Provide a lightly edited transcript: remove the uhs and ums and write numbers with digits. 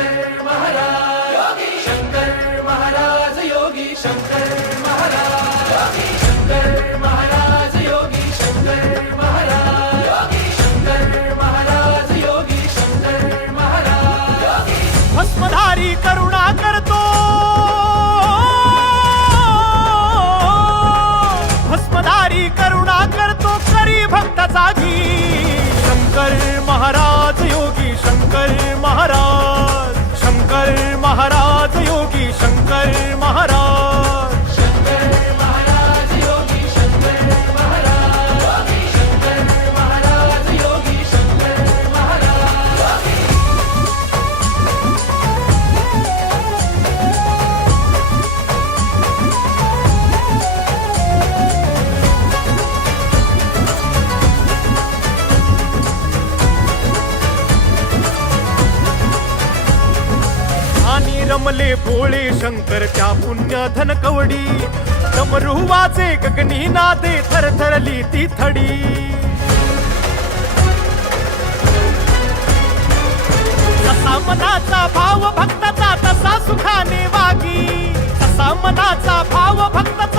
शंकर महाराज योगी शंकर महाराज योगी शंकर महाराज योगी शंकर महाराज योगी शंकर महाराज योगी शंकर महाराज योगी शंकर महाराज योगी भस्मधारी करुणा करतो, भस्मधारी करुणा करतो, करी भक्त जागी शंकर महाराज योगी शंकर महाराज, शंकर महाराज योगी शंकर महाराज, शंकर महाराज योगी शंकर महाराज योगी शंकर महाराज योगी शंकर महाराज योगी आणि रमले भोळे शंकर त्या पुण्य धन कवडी, डमरुवाचे गगनी नादे थरथरली ती थडी. जसा मनाचा भाव भक्ताचा तसा सुखाने वागी, जसा मनाचा भाव भक्ताचा